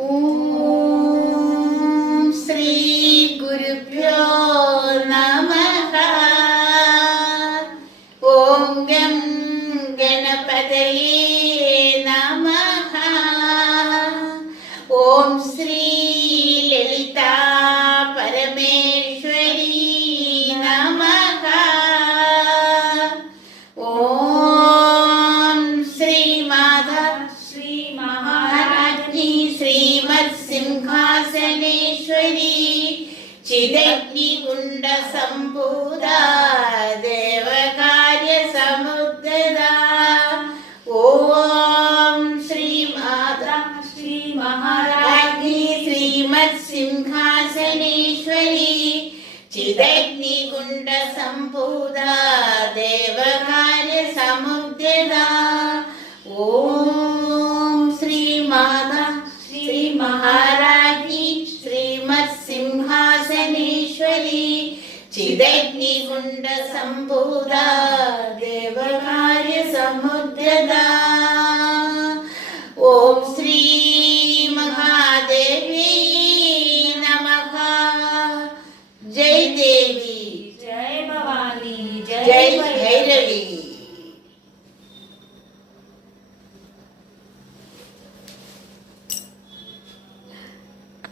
ഓം ശ്രീ ഗുരുഭ്യോ നമഃ. ഓം ഗം ഗണപതയേ നമഃ. ഓം ശ്രീ ലളിതാ പരമേശ്വരി നമഃ. ഓം ശ്രീ മാധവ ശ്രീ മഹാരാജ്ഞി ശ്രീമത് സിംഹാസനേശ്വരി ചിദഗ്നികുണ്ഡ സംഭൂത ദേവകാര്യ സമുദ്ഗത. ഓം ശ്രീ മാധവ ശ്രീ മഹാരാജ്ഞി ശ്രീമത് സിംഹാസനേശ്വരി ചിദഗ്നികുണ്ഡ സംഭൂത ദേവകാര്യ സമുദ്ഗത. ഓം ശ്രീ മാധവ ശ്രീ മഹാരാജ്ഞി ശ്രീമത് സിംഹാസനേശ്വരി ചിദഗ്നികുണ്ഡ സംഭൂത ദേവകാര്യ സമുദ്ഗത. ഓം ശ്രീ മഹാദേവി നമഃ. ജയ് ദേവി, जय भवानी, जय भैरवी.